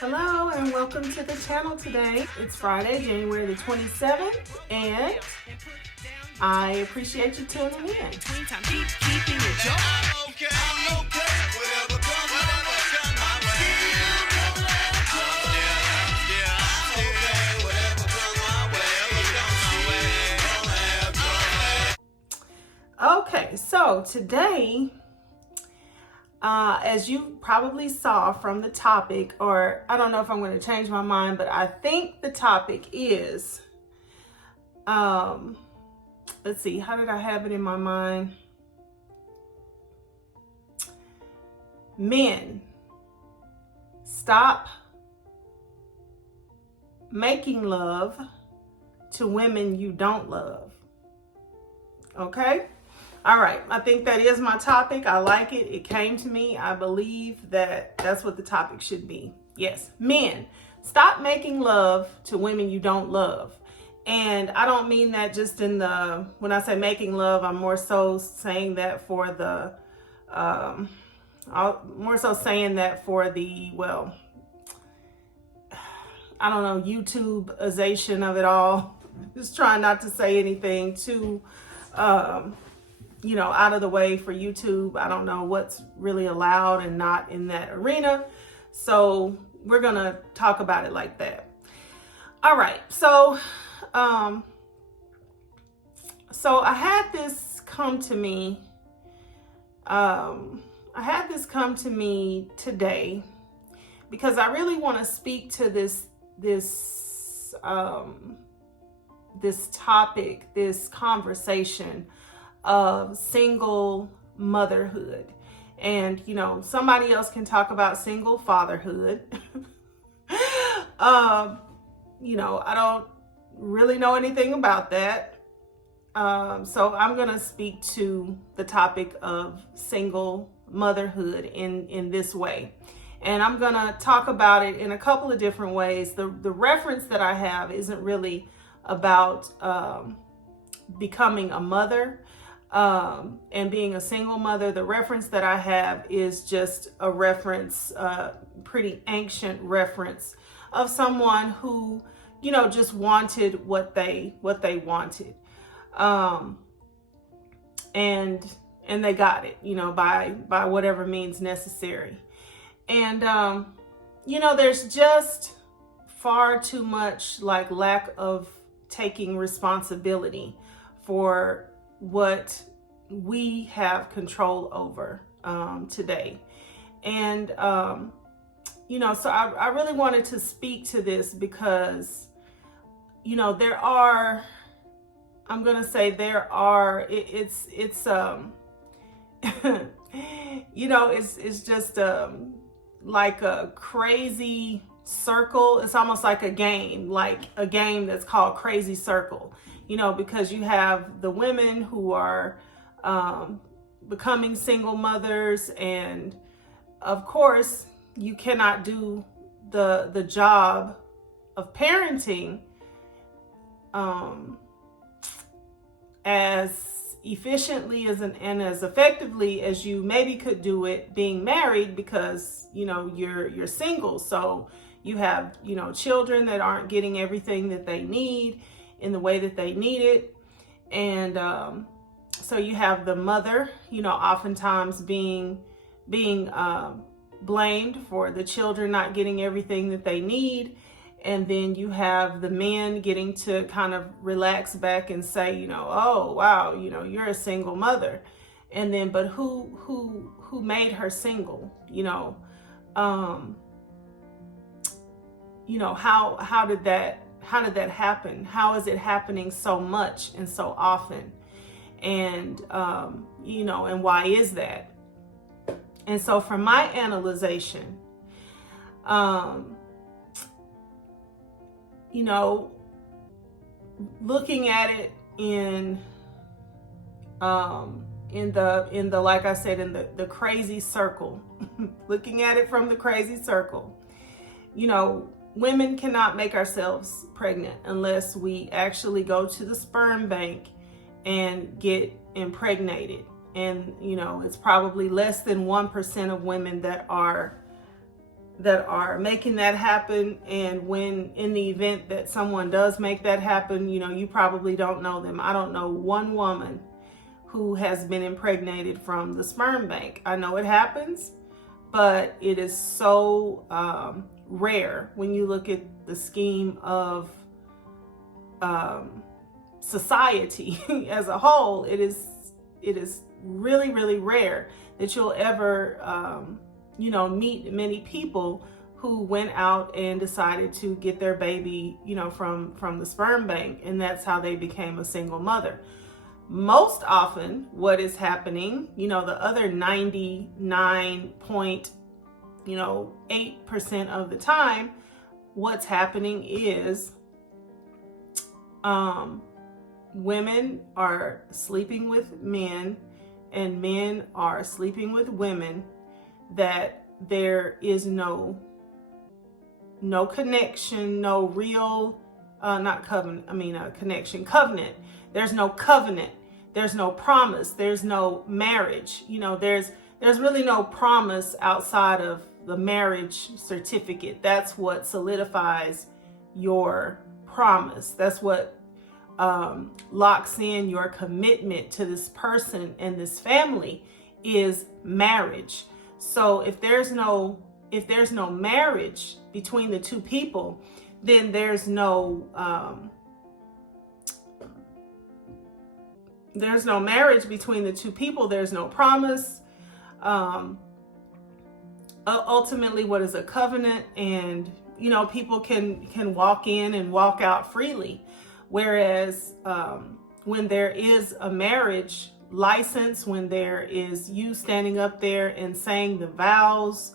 Hello and welcome to the channel today. It's Friday, January the 27th, and I appreciate you tuning in. Okay, so today, as you probably saw from the topic, or I don't know if I'm going to change my mind, but I think the topic is, let's see, how did I have it in my mind? Men, stop making love to women you don't love. Okay? All right, I think that is my topic. I like it. It came to me. I believe that that's what the topic should be. Yes, men, stop making love to women you don't love. And I don't mean that just in the, when I say making love, I'm more so saying that for the, well, I don't know, YouTubeization of it all. Just trying not to say anything too, out of the way for YouTube. I don't know what's really allowed and not in that arena. So we're going to talk about it like that. All right. So I had this come to me. Today because I really want to speak to this topic, this conversation of single motherhood. And, somebody else can talk about single fatherhood. I don't really know anything about that. So I'm going to speak to the topic of single motherhood in this way. And I'm going to talk about it in a couple of different ways. The reference that I have isn't really about becoming a mother and being a single mother. The reference that I have is just a reference, pretty ancient reference of someone who, just wanted what they wanted. And they got it, by whatever means necessary. And, there's just far too much lack of taking responsibility for what we have control over today. And, so I really wanted to speak to this because, there are, I'm going to say there are, it's it's just like a crazy circle. It's almost like a game that's called Crazy Circle, because you have the women who are becoming single mothers, and of course you cannot do the job of parenting as efficiently and as effectively as you maybe could do it being married, because you're single. So you have children that aren't getting everything that they need in the way that they need it. And so you have the mother oftentimes being blamed for the children not getting everything that they need. And then you have the men getting to kind of relax back and say, oh, wow, you're a single mother. And then, but who made her single? How did that happen? How is it happening so much and so often? And, and why is that? And so from my analyzation, looking at it in the like I said, in the crazy circle, looking at it from the crazy circle, women cannot make ourselves pregnant unless we actually go to the sperm bank and get impregnated. And, it's probably less than 1% of women that are that are making that happen. And when in the event that someone does make that happen, you probably don't know them. I don't know one woman who has been impregnated from the sperm bank. I know it happens, but it is so rare when you look at the scheme of society as a whole. It is really, really rare that you'll ever meet many people who went out and decided to get their baby from the sperm bank, and that's how they became a single mother. Most often what is happening, the other 99.8% of the time, what's happening is women are sleeping with men and men are sleeping with women, that there is no connection, no real covenant. There's no covenant. There's no promise. There's no marriage. There's really no promise outside of the marriage certificate. That's what solidifies your promise. That's what locks in your commitment to this person and this family, is marriage. So if there's no marriage between the two people, then there's no marriage between the two people. There's no promise. Ultimately, what is a covenant? And people can walk in and walk out freely, whereas when there is a marriage license, when there is you standing up there and saying the vows,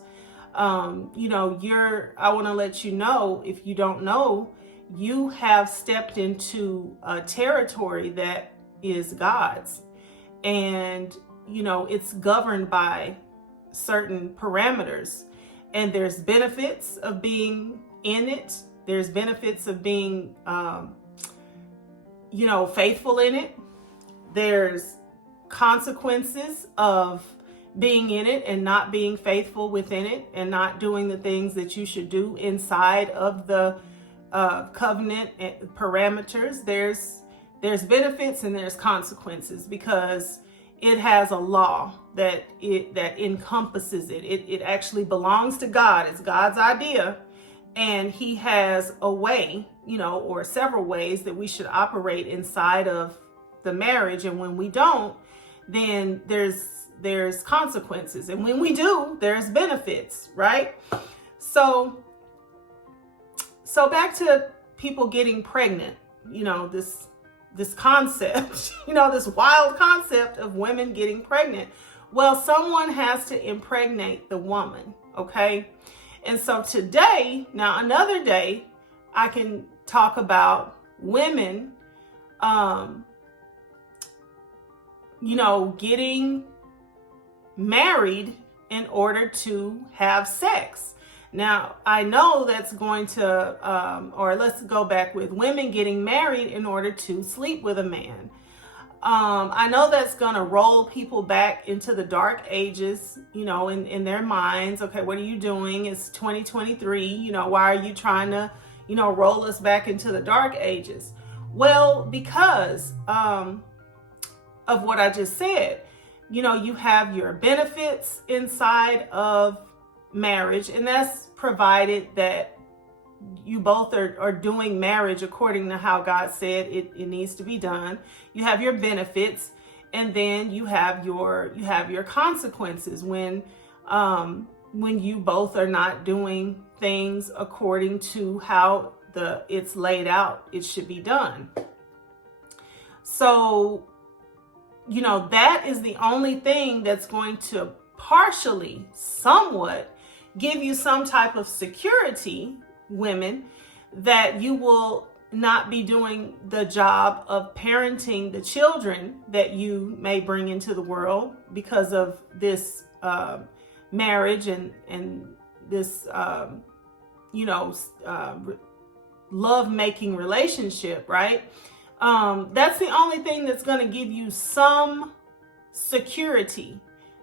I want to let you know, if you don't know, you have stepped into a territory that is God's, and it's governed by certain parameters, and there's benefits of being in it. There's benefits of being faithful in it. There's consequences of being in it and not being faithful within it, and not doing the things that you should do inside of the covenant parameters. There's benefits and there's consequences, because it has a law that encompasses it. It actually belongs to God. It's God's idea, and He has a way, or several ways that we should operate inside of the marriage. And when we don't, then there's consequences, and when we do, there's benefits, right? So back to people getting pregnant, this concept, this wild concept of women getting pregnant. Well, someone has to impregnate the woman, okay? And so today, now another day, I can talk about women, getting married in order to have sex. Now, I know that's going to, or let's go back with women getting married in order to sleep with a man. I know that's going to roll people back into the dark ages, in their minds. Okay, what are you doing? It's 2023. Why are you trying to, roll us back into the dark ages? Well, because of what I just said. You have your benefits inside of marriage, and that's provided that you both are doing marriage according to how God said it needs to be done. You have your benefits, and then you have your consequences when you both are not doing things according to how it's laid out it should be done. So that is the only thing that's going to partially, somewhat, give you some type of security, women, that you will not be doing the job of parenting the children that you may bring into the world because of this marriage and this, love-making relationship, right? That's the only thing that's going to give you some security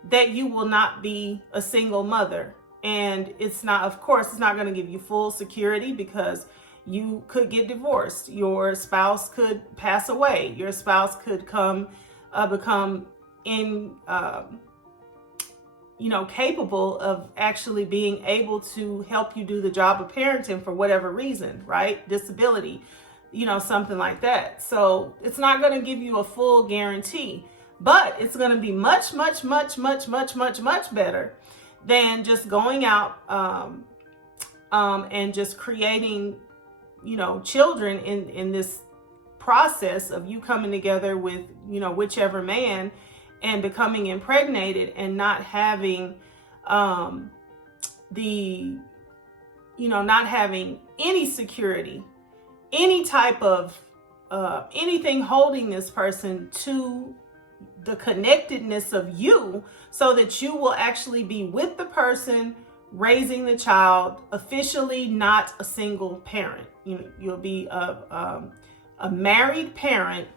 that you will not be a single mother And it's not, of course, it's not going to give you full security because you could get divorced. Your spouse could pass away. Your spouse could become capable of actually being able to help you do the job of parenting for whatever reason, right? Disability, something like that. So it's not going to give you a full guarantee, but it's going to be much, much, much, much, much, much, much better than just going out and just creating, children in this process of you coming together with, whichever man and becoming impregnated and not having not having any security, any type of anything holding this person to the connectedness of you, so that you will actually be with the person raising the child, officially not a single parent. You'll be a married parent,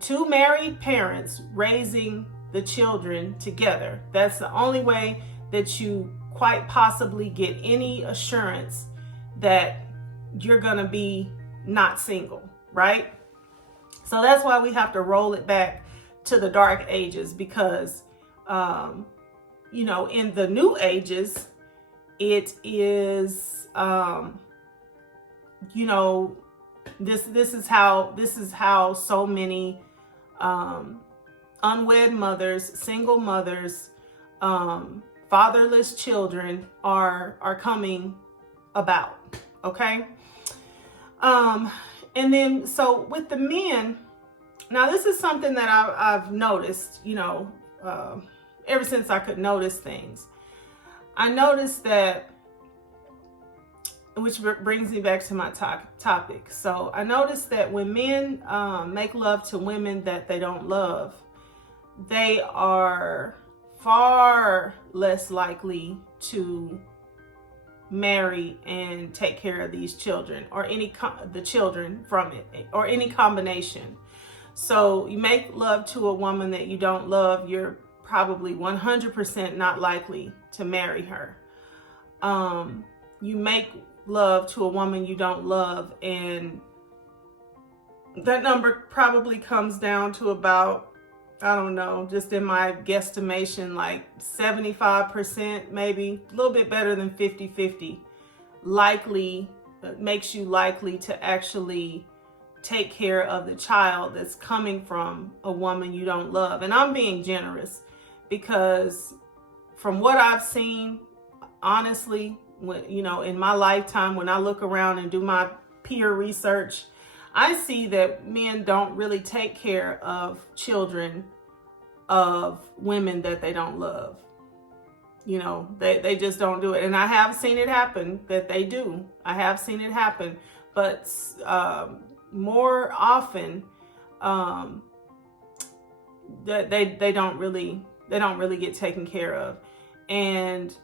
two married parents raising the children together. That's the only way that you quite possibly get any assurance that you're going to be not single, right? So that's why we have to roll it back to the dark ages, because in the new ages, it is this is how so many unwed mothers, single mothers, fatherless children are coming about. Okay. And then, so with the men, now this is something that I've noticed, ever since I could notice things. I noticed that, which brings me back to my topic. So I noticed that when men make love to women that they don't love, they are far less likely to marry and take care of these children, or the children from it, or any combination. So you make love to a woman that you don't love, you're probably 100% not likely to marry her. You make love to a woman you don't love, and that number probably comes down to about, I don't know, just in my guesstimation, like 75%, maybe a little bit better than 50-50, likely, makes you likely to actually take care of the child that's coming from a woman you don't love. And I'm being generous, because from what I've seen, honestly, in my lifetime, when I look around and do my peer research, I see that men don't really take care of children of women that they don't love. They just don't do it. And I have seen it happen that they do. I have seen it happen. But more often, that they don't really get taken care of. And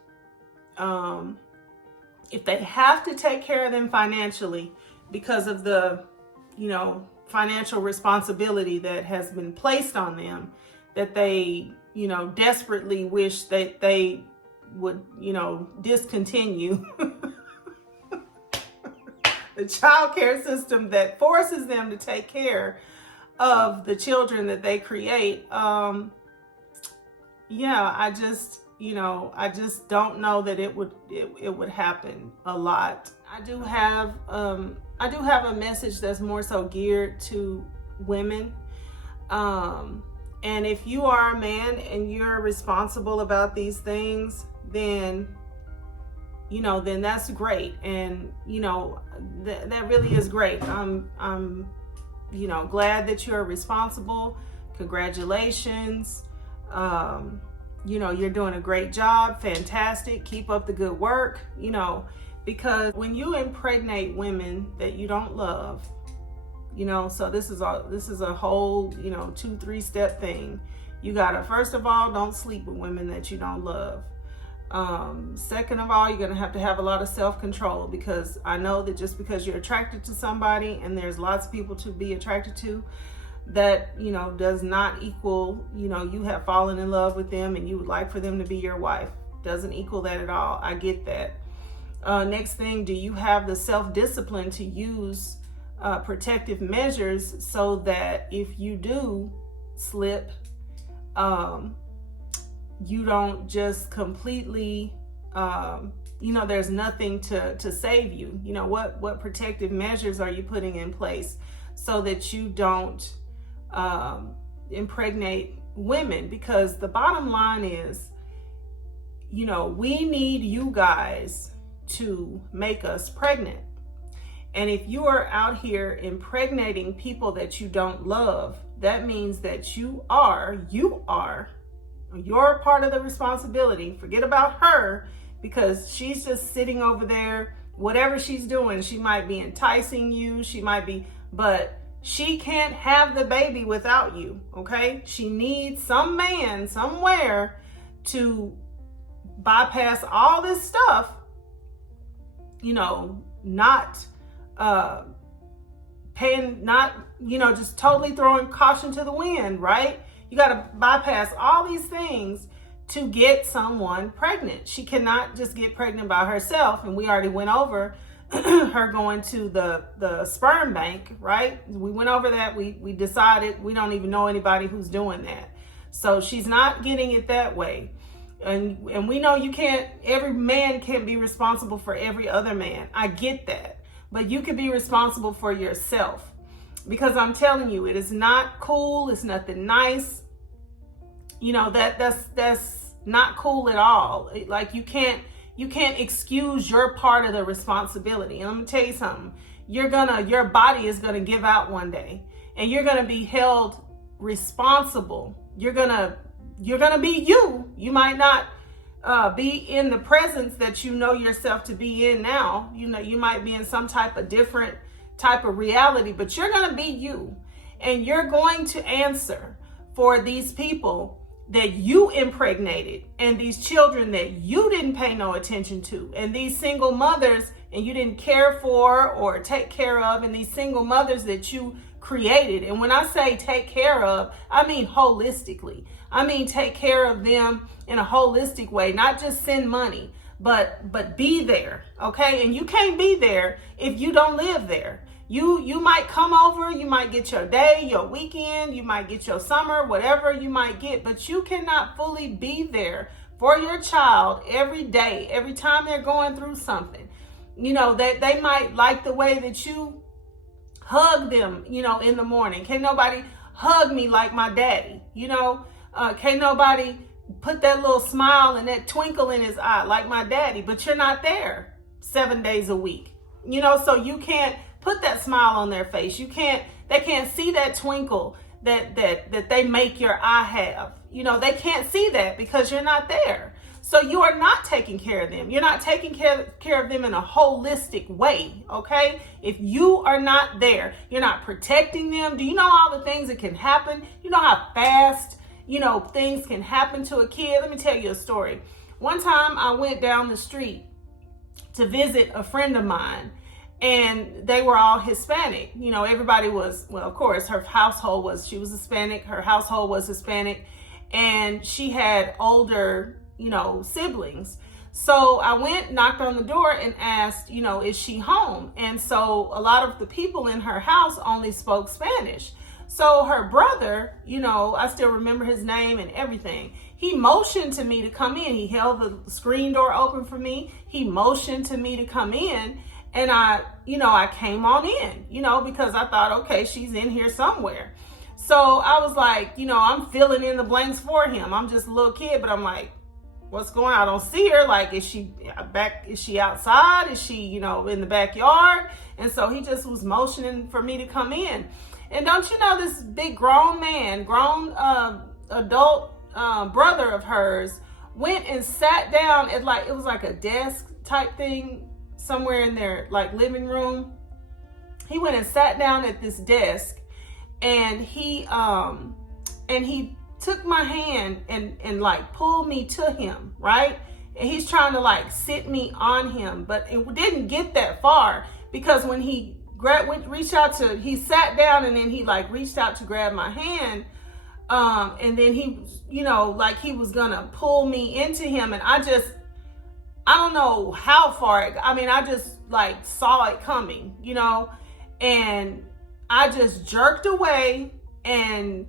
if they have to take care of them financially because of the, financial responsibility that has been placed on them, that they, desperately wish that they would, discontinue the child care system that forces them to take care of the children that they create. I just don't know that it would happen a lot. I do have a message that's more so geared to women. And if you are a man and you're responsible about these things, then that's great. And, that really is great. I'm glad that you're responsible. Congratulations. You're doing a great job. Fantastic. Keep up the good work, because when you impregnate women that you don't love, so this is a whole, 2-3 step thing. You gotta, first of all, don't sleep with women that you don't love. Second of all, you're gonna have to have a lot of self-control, because I know that just because you're attracted to somebody, and there's lots of people to be attracted to, that, does not equal, you have fallen in love with them and you would like for them to be your wife. Doesn't equal that at all. I get that. Next thing, do you have the self-discipline to use protective measures so that if you do slip, you don't just completely, there's nothing to save you. What protective measures are you putting in place so that you don't impregnate women? Because the bottom line is, we need you guys to make us pregnant. And if you are out here impregnating people that you don't love, that means that you're part of the responsibility. Forget about her, because she's just sitting over there, whatever she's doing. She might be enticing you, but she can't have the baby without you, okay? She needs some man somewhere to bypass all this stuff, not paying, not, just totally throwing caution to the wind, right? You got to bypass all these things to get someone pregnant. She cannot just get pregnant by herself. And we already went over her going to the sperm bank, right? We went over that. We decided we don't even know anybody who's doing that. So she's not getting it that way. And we know every man can't be responsible for every other man. I get that. But you can be responsible for yourself. Because I'm telling you, it is not cool. It's nothing nice. That's not cool at all. Like you can't excuse your part of the responsibility. And let me tell you something. Your body is gonna give out one day, and you're gonna be held responsible. You're gonna be you. You might not be in the presence that you know yourself to be in now. You might be in some different type of reality, but you're gonna be you, and you're going to answer for these people that you impregnated, and these children that you didn't pay no attention to, and these single mothers and you didn't care for or take care of, and these single mothers that you created. And when I say take care of, I mean holistically. I mean take care of them in a holistic way, not just send money, but be there, okay? And you can't be there if you don't live there. You might come over, you might get your day, your weekend, you might get your summer, whatever you might get, but you cannot fully be there for your child every day, every time they're going through something. That they might like the way that you hug them, in the morning. Can't nobody hug me like my daddy, can't nobody put that little smile and that twinkle in his eye like my daddy, but you're not there 7 days a week, so you can't put that smile on their face. They can't see that twinkle that they make your eye have. They can't see that because you're not there. So you are not taking care of them. You're not taking care of them in a holistic way, okay? If you are not there, you're not protecting them. Do you know all the things that can happen? You know how fast, things can happen to a kid? Let me tell you a story. One time I went down the street to visit a friend of mine, and they were all Hispanic. Everybody was, well, of course, she was Hispanic, her household was Hispanic, and she had older, siblings. So I went, knocked on the door and asked, is she home? And so a lot of the people in her house only spoke Spanish. So her brother, I still remember his name and everything. He motioned to me to come in. He held the screen door open for me. He motioned to me to come in. And I came on in, because I thought, okay, she's in here somewhere. So I was like, I'm filling in the blanks for him. I'm just a little kid, but I'm like, what's going on? I don't see her. Like, is she outside? Is she, in the backyard? And so he just was motioning for me to come in. And don't you know, this big grown adult brother of hers went and sat down at it was like a desk type thing somewhere in their living room. He went and sat down at this desk, and he took my hand and pulled me to him, right? And he's trying to sit me on him, but it didn't get that far, because when he he sat down and then he reached out to grab my hand, And then he, like he was gonna pull me into him. And I don't know how far I just like saw it coming, and I just jerked away and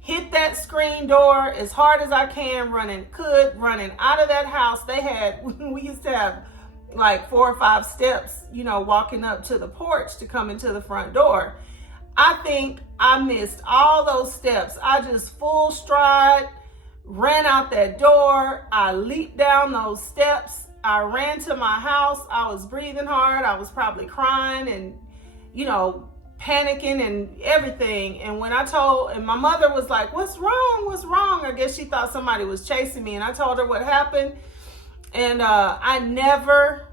hit that screen door as hard as I can, running out of that house. We used to have like 4 or 5 steps, walking up to the porch to come into the front door. I think I missed all those steps. I just full stride, ran out that door. I leaped down those steps. I ran to my house. I was breathing hard. I was probably crying and, panicking and everything. And and my mother was like, "What's wrong? What's wrong?" I guess she thought somebody was chasing me. And I told her what happened. And I never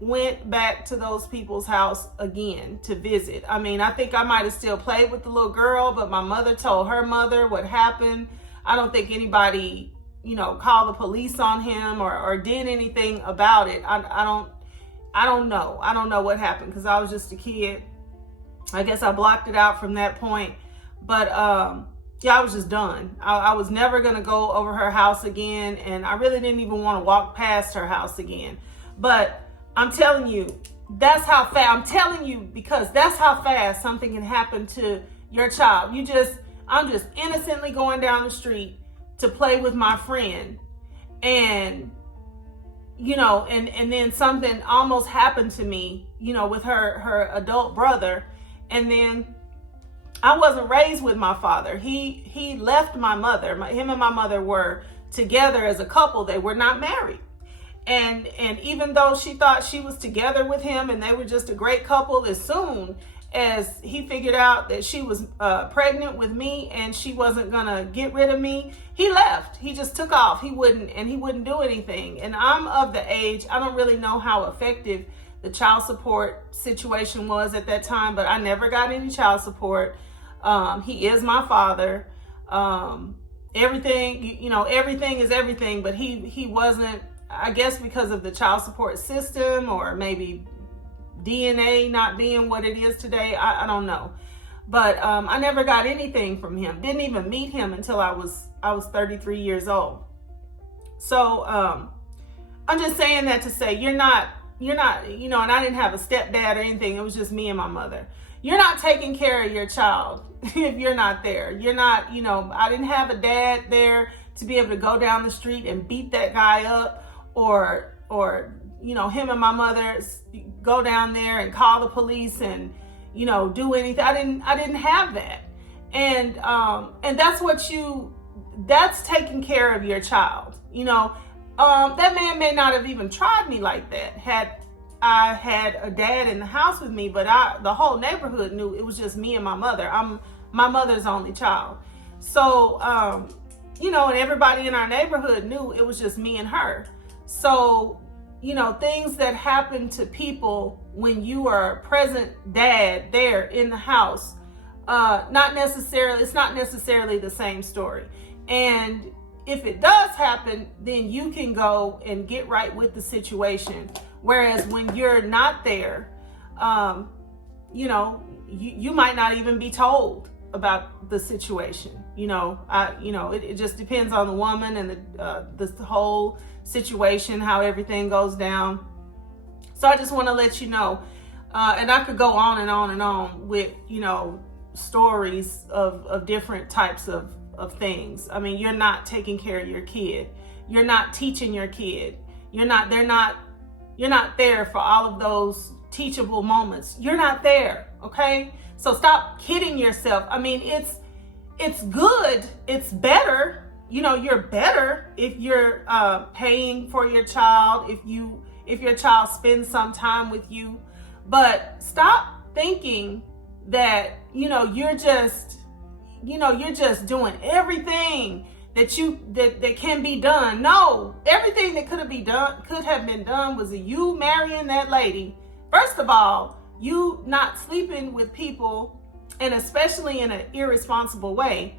went back to those people's house again to visit. I think I might have still played with the little girl, but my mother told her mother what happened. I don't think anybody, called the police on him or did anything about it. I don't know. I don't know what happened because I was just a kid. I guess I blocked it out from that point. But I was just done. I was never going to go over her house again. And I really didn't even want to walk past her house again. But I'm telling you, that's how fast, I'm telling you, because that's how fast something can happen to your child. I'm just innocently going down the street to play with my friend. And, and then something almost happened to me, with her adult brother. And then I wasn't raised with my father. He left my mother. Him and my mother were together as a couple. They were not married. And even though she thought she was together with him and they were just a great couple, as soon as he figured out that she was pregnant with me and she wasn't gonna get rid of me, he left. He just took off. He wouldn't do anything. And I'm of the age, I don't really know how effective the child support situation was at that time, but I never got any child support. He is my father. Everything, everything is everything, but he wasn't, I guess because of the child support system or maybe DNA not being what it is today. I don't know. But I never got anything from him. Didn't even meet him until I was 33 years old. So I'm just saying that to say you're not, and I didn't have a stepdad or anything. It was just me and my mother. You're not taking care of your child if you're not there. You're not, I didn't have a dad there to be able to go down the street and beat that guy up or him and my mother go down there and call the police and, do anything. I didn't have that. And that's taking care of your child. That man may not have even tried me like that had I had a dad in the house with me, but the whole neighborhood knew it was just me and my mother. I'm my mother's only child. So, and everybody in our neighborhood knew it was just me and her. So, things that happen to people when you are present dad there in the house, it's not necessarily the same story. And if it does happen, then you can go and get right with the situation. Whereas when you're not there, you might not even be told about the situation. It just depends on the woman and the whole situation, how everything goes down. So I just want to let you know, and I could go on and on and on with, stories of different types of things. You're not taking care of your kid. You're not teaching your kid. You're not there for all of those teachable moments. You're not there. Okay. So stop kidding yourself. It's good. It's better. You're better if you're paying for your child, if your child spends some time with you. But stop thinking that, you're just doing everything that can be done. No, everything that could have been done was you marrying that lady. First of all, you not sleeping with people, and especially in an irresponsible way,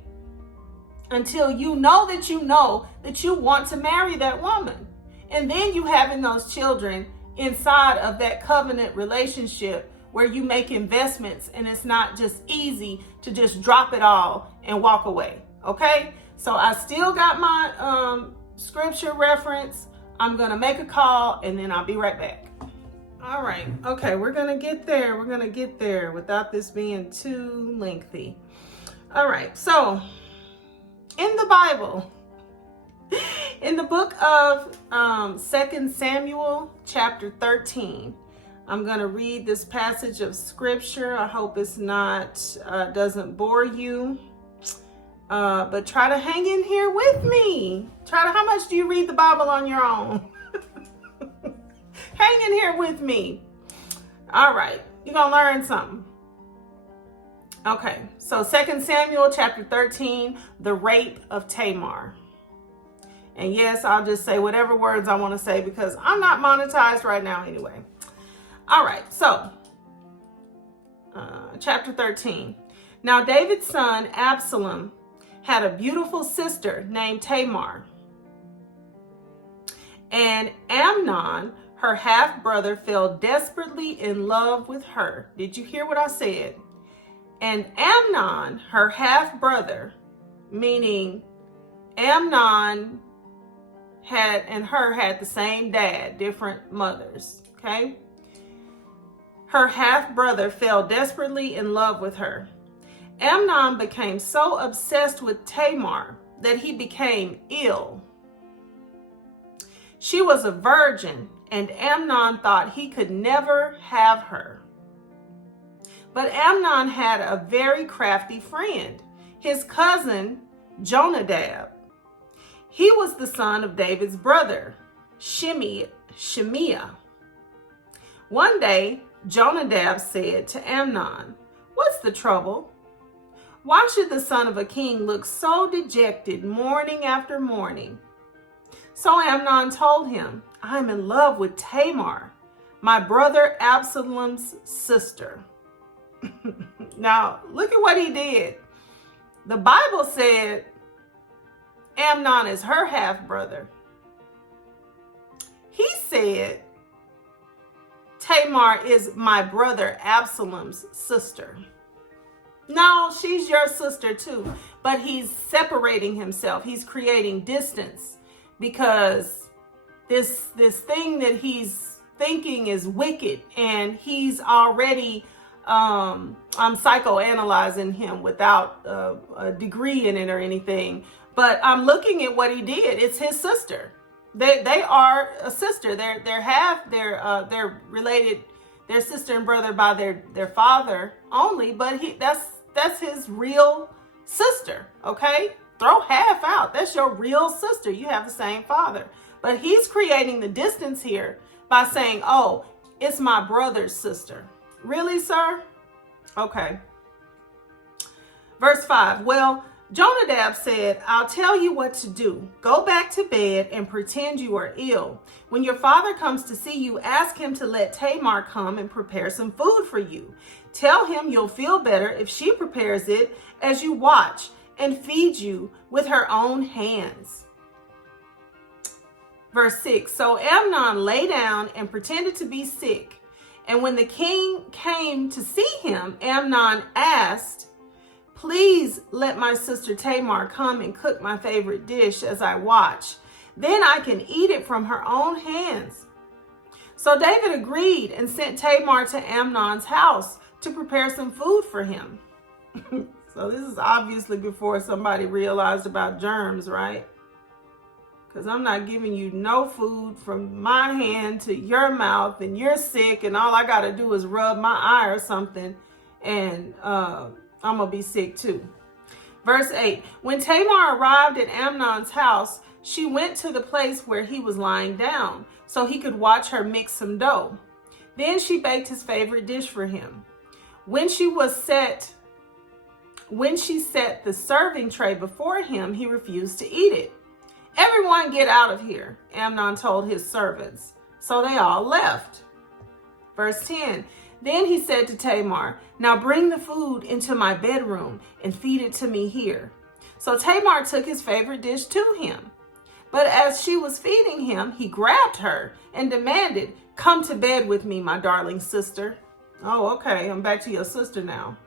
until you know that you want to marry that woman. And then you having those children inside of that covenant relationship where you make investments, and it's not just easy to just drop it all and walk away. Okay, so I still got my scripture reference. I'm going to make a call and then I'll be right back. All right. Okay, we're going to get there. We're going to get there without this being too lengthy. All right. So in the Bible, in the book of 2 Samuel chapter 13, I'm going to read this passage of scripture. I hope it's not, doesn't bore you. But try to hang in here with me. How much do you read the Bible on your own? Hang in here with me. All right, you're going to learn something. Okay, so 2 Samuel chapter 13, the rape of Tamar. And yes, I'll just say whatever words I want to say because I'm not monetized right now anyway. All right, so chapter 13. Now David's son Absalom had a beautiful sister named Tamar. And Amnon, her half-brother, fell desperately in love with her. Did you hear what I said? And Amnon, her half-brother, meaning Amnon and her had the same dad, different mothers, okay? Her half-brother fell desperately in love with her. Amnon became so obsessed with Tamar that he became ill. She was a virgin, and Amnon thought he could never have her. But Amnon had a very crafty friend, his cousin Jonadab. He was the son of David's brother, Shimea. One day, Jonadab said to Amnon, "What's the trouble? Why should the son of a king look so dejected morning after morning?" So Amnon told him, "I'm in love with Tamar, my brother Absalom's sister." Now, look at what he did. The Bible said Amnon is her half-brother. He said Tamar is my brother Absalom's sister. No, she's your sister too, but he's separating himself. He's creating distance because this thing that he's thinking is wicked, and he's already I'm psychoanalyzing him without a degree in it or anything, but I'm looking at what he did. It's his sister. They are a sister. They're related. They're sister and brother by their father only, but that's his real sister. Okay, throw half out. That's your real sister. You have the same father, but he's creating the distance here by saying, "Oh, it's my brother's sister." Really, sir? Okay. Verse 5. Well, Jonadab said, "I'll tell you what to do. Go back to bed and pretend you are ill. When your father comes to see you, ask him to let Tamar come and prepare some food for you. Tell him you'll feel better if she prepares it as you watch and feed you with her own hands." Verse 6. So Amnon lay down and pretended to be sick. And when the king came to see him, Amnon asked, "Please let my sister Tamar come and cook my favorite dish as I watch. Then I can eat it from her own hands." So David agreed and sent Tamar to Amnon's house to prepare some food for him. So this is obviously before somebody realized about germs, right? Because I'm not giving you no food from my hand to your mouth and you're sick and all I got to do is rub my eye or something and I'm going to be sick too. Verse 8. When Tamar arrived at Amnon's house, she went to the place where he was lying down so he could watch her mix some dough. Then she baked his favorite dish for him. When she set the serving tray before him, he refused to eat it. "Everyone get out of here," Amnon told his servants. So they all left. Verse 10. Then he said to Tamar, "Now bring the food into my bedroom and feed it to me here." So Tamar took his favorite dish to him. But as she was feeding him, he grabbed her and demanded, "Come to bed with me, my darling sister." Oh, okay. I'm back to your sister now.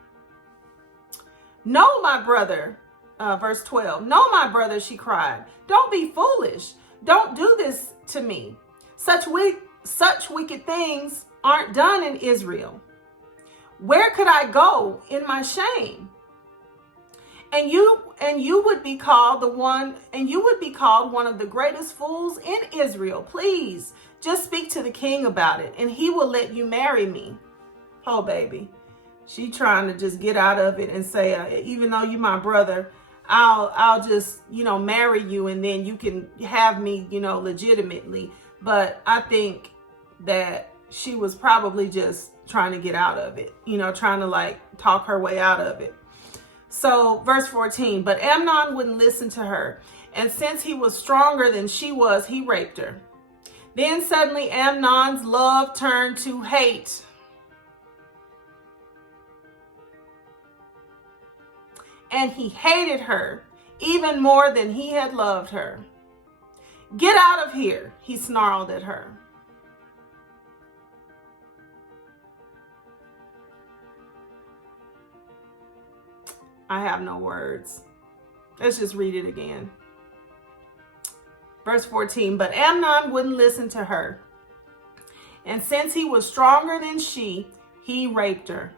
"No, my brother," verse 12. No, my brother, she cried. Don't be foolish. Don't do this to me. Such wicked things aren't done in Israel. Where could I go in my shame? And you would be called one of the greatest fools in Israel. Please just speak to the king about it, and he will let you marry me. Oh, baby. She trying to just get out of it and say, even though you're my brother, I'll just, marry you, and then you can have me, legitimately. But I think that she was probably just trying to get out of it, trying to like talk her way out of it. So verse 14, but Amnon wouldn't listen to her. And since he was stronger than she was, he raped her. Then suddenly Amnon's love turned to hate. And he hated her even more than he had loved her. Get out of here, he snarled at her. I have no words. Let's just read it again. Verse 14, but Amnon wouldn't listen to her. And since he was stronger than she, he raped her.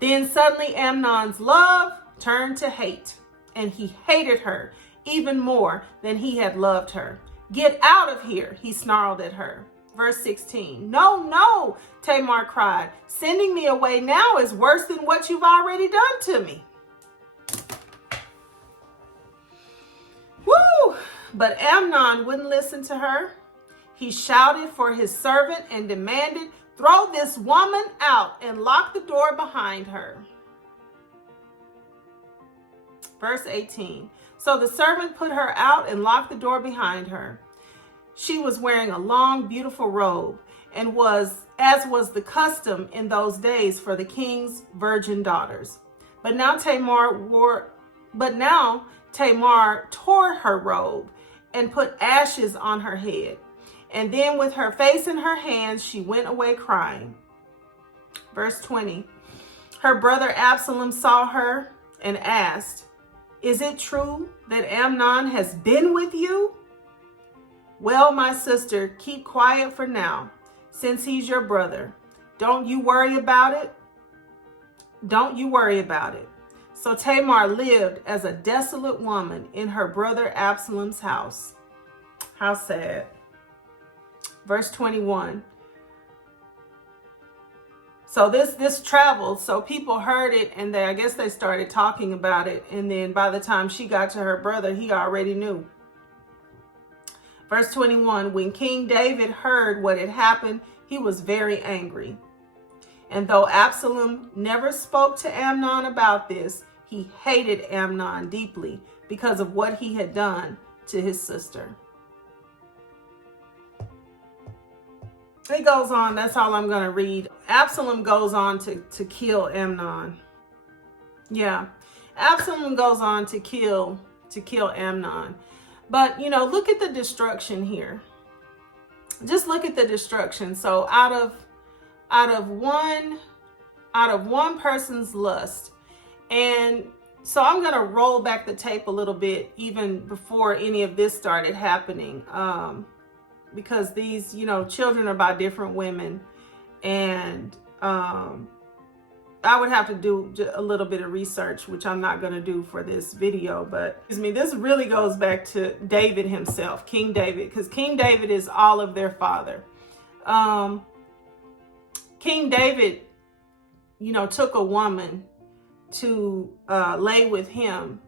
Then suddenly Amnon's love turned to hate, and he hated her even more than he had loved her. Get out of here, he snarled at her. Verse 16, no, Tamar cried. Sending me away now is worse than what you've already done to me. Woo! But Amnon wouldn't listen to her. He shouted for his servant and demanded, throw this woman out and lock the door behind her. Verse 18, so the servant put her out and locked the door behind her. She was wearing a long, beautiful robe, and as was the custom in those days for the king's virgin daughters. But now Tamar tore her robe and put ashes on her head. And then with her face in her hands, she went away crying. Verse 20, her brother Absalom saw her and asked, is it true that Amnon has been with you? Well, my sister, keep quiet for now, since he's your brother. Don't you worry about it. So Tamar lived as a desolate woman in her brother Absalom's house. How sad. Verse 21. So this traveled, so people heard it, and I guess they started talking about it. And then by the time she got to her brother, he already knew. Verse 21, when King David heard what had happened, he was very angry. And though Absalom never spoke to Amnon about this, he hated Amnon deeply because of what he had done to his sister. It goes on, that's all I'm going to read. Absalom goes on to kill Amnon. Yeah, Absalom goes on to kill Amnon. But, look at the destruction here. Just look at the destruction. So out of one person's lust. And so I'm going to roll back the tape a little bit, even before any of this started happening. Because these, children are by different women. And I would have to do a little bit of research, which I'm not going to do for this video. But this really goes back to David himself, King David, because King David is all of their father. King David, took a woman to lay with him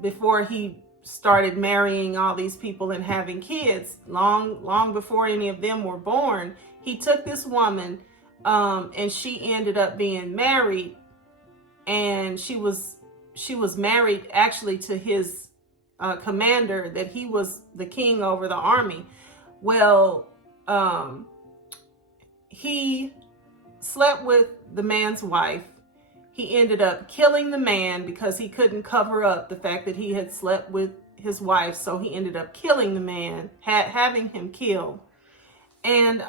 before he started marrying all these people and having kids. Long before any of them were born, he took this woman. And she ended up being married, and she was married actually to his commander, that he was the king over the army. Well, he slept with the man's wife. He ended up killing the man because he couldn't cover up the fact that he had slept with his wife. So he ended up killing the man, having him killed. And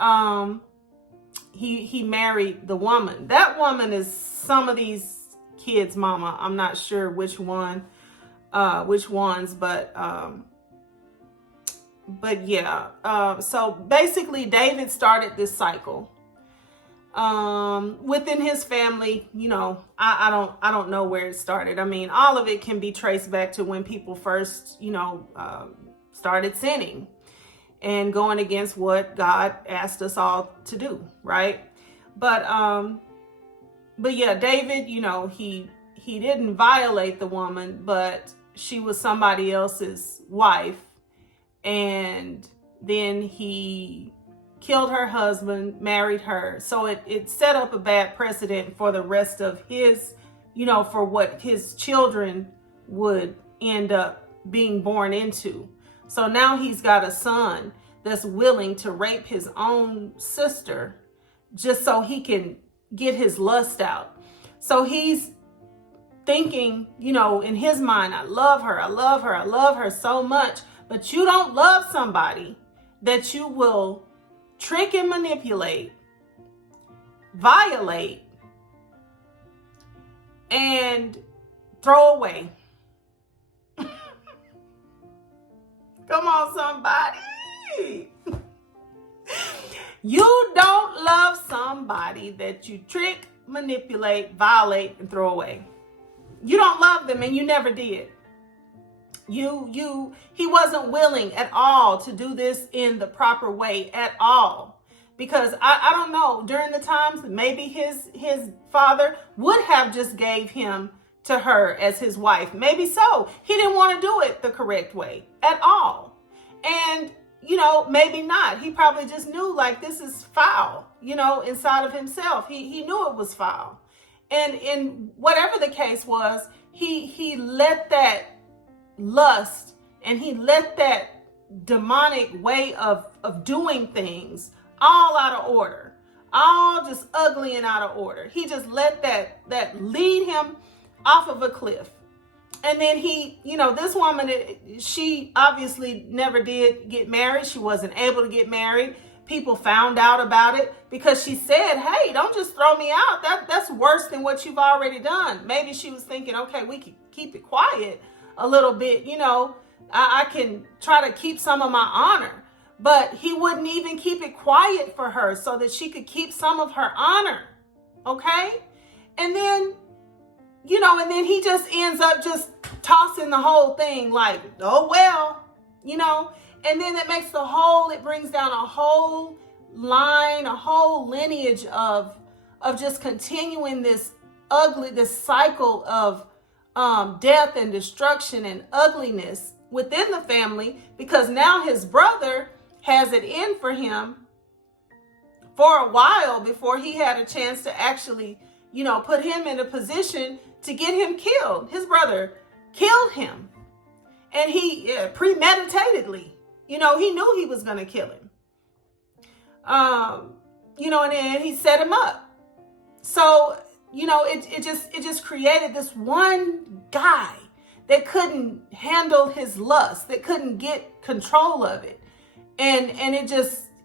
he married the woman. That woman is some of these kid's mama. I'm not sure which ones, but yeah. So basically, David started this cycle within his family. You know, I don't know where it started. I mean, all of it can be traced back to when people first, started sinning and going against what God asked us all to do, right? But yeah, David, he didn't violate the woman, but she was somebody else's wife, and then he killed her husband, married her. So it set up a bad precedent for the rest of his, for what his children would end up being born into. So now he's got a son that's willing to rape his own sister just so he can get his lust out. So he's thinking, in his mind, I love her, I love her, I love her so much. But you don't love somebody that you will trick and manipulate, violate, and throw away. Come on, somebody. You don't love somebody that you trick, manipulate, violate, and throw away. You don't love them, and you never did. He wasn't willing at all to do this in the proper way at all. Because I don't know, during the times, maybe his father would have just gave him to her as his wife. Maybe so. He didn't want to do it the correct way at all. And, maybe not. He probably just knew, like, this is foul, inside of himself. He knew it was foul. And whatever the case was, he let that lust and he let that demonic way of doing things all out of order, all just ugly and out of order. He just let that lead him off of a cliff. And then this woman, she obviously never did get married. She wasn't able to get married. People found out about it because she said, hey, don't just throw me out. That's worse than what you've already done. Maybe she was thinking, okay, we can keep it quiet a little bit. I can try to keep some of my honor. But he wouldn't even keep it quiet for her so that she could keep some of her honor. Okay? And then, and then he just ends up just tossing the whole thing like, oh, well, and then it brings down a whole line, a whole lineage of just continuing this cycle of death and destruction and ugliness within the family, because now his brother has it in for him for a while before he had a chance to actually, put him in a position to get him killed. His brother killed him, and he premeditatedly, he knew he was going to kill him. And then he set him up. So, it just created this one guy that couldn't handle his lust, that couldn't get control of it. And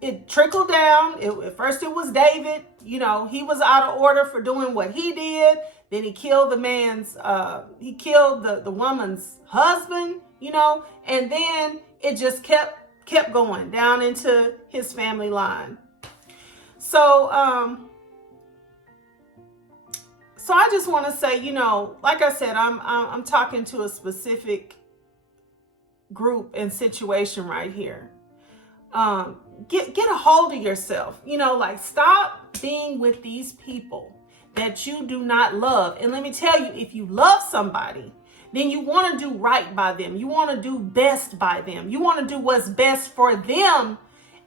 it trickled down. At first it was David, he was out of order for doing what he did. Then he killed the woman's husband, and then it just kept going down into his family line. So I just want to say, like I said, I'm talking to a specific group and situation right here. Get a hold of yourself, like stop being with these people that you do not love. And let me tell you, if you love somebody, then you want to do right by them. You want to do best by them. You want to do what's best for them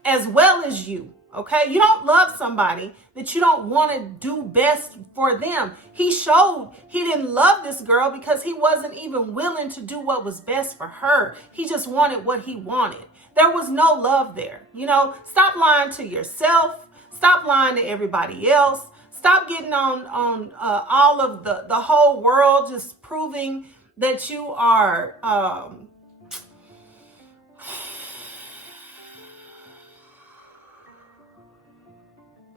as well as you. Okay, you don't love somebody that you don't want to do best for them. He showed he didn't love this girl because he wasn't even willing to do what was best for her. He just wanted what he wanted. There was no love there. Stop lying to yourself. Stop lying to everybody else. Stop getting on all of the whole world, just proving that you are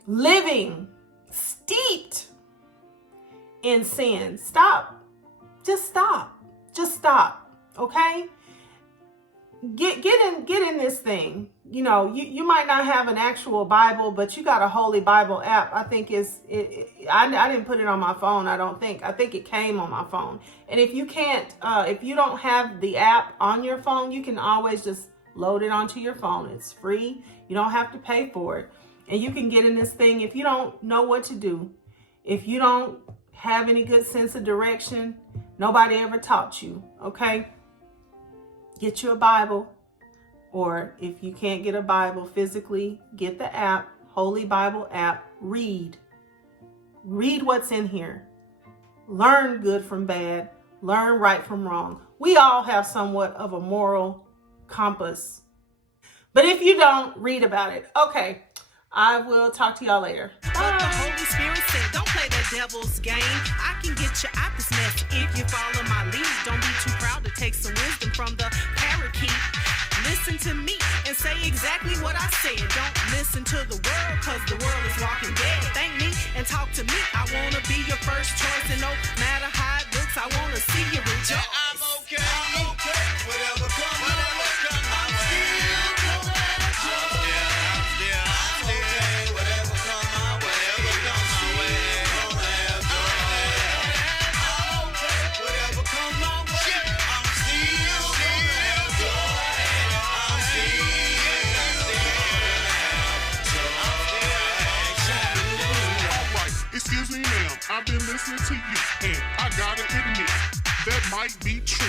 living steeped in sin. Stop. Just stop. Just stop. Okay? Get in this thing. You know, you might not have an actual Bible, but you got a Holy Bible app. I think I didn't put it on my phone. I think it came on my phone. And if you can't, if you don't have the app on your phone, you can always just load it onto your phone. It's free. You don't have to pay for it. And you can get in this thing. If you don't know what to do, if you don't have any good sense of direction, nobody ever taught you, okay? Get you a Bible, or if you can't get a Bible physically, get the app, Holy Bible app. Read what's in here. Learn good from bad. Learn right from wrong. We all have somewhat of a moral compass. But if you don't, read about it. Okay, I will talk to y'all later. But the Holy Spirit said, don't play the devil's game. I can get you out this mess if you follow my lead. Don't be too proud to take some wisdom from the parakeet. Listen to me and say exactly what I said. Don't listen to the world, cause the world is walking dead. Thank me and talk to me. I wanna be your first choice, and no matter how it looks, I wanna see you rejoice. I'm okay, whatever comes my way. Excuse me, ma'am, I've been listening to you, and I gotta admit, that might be true.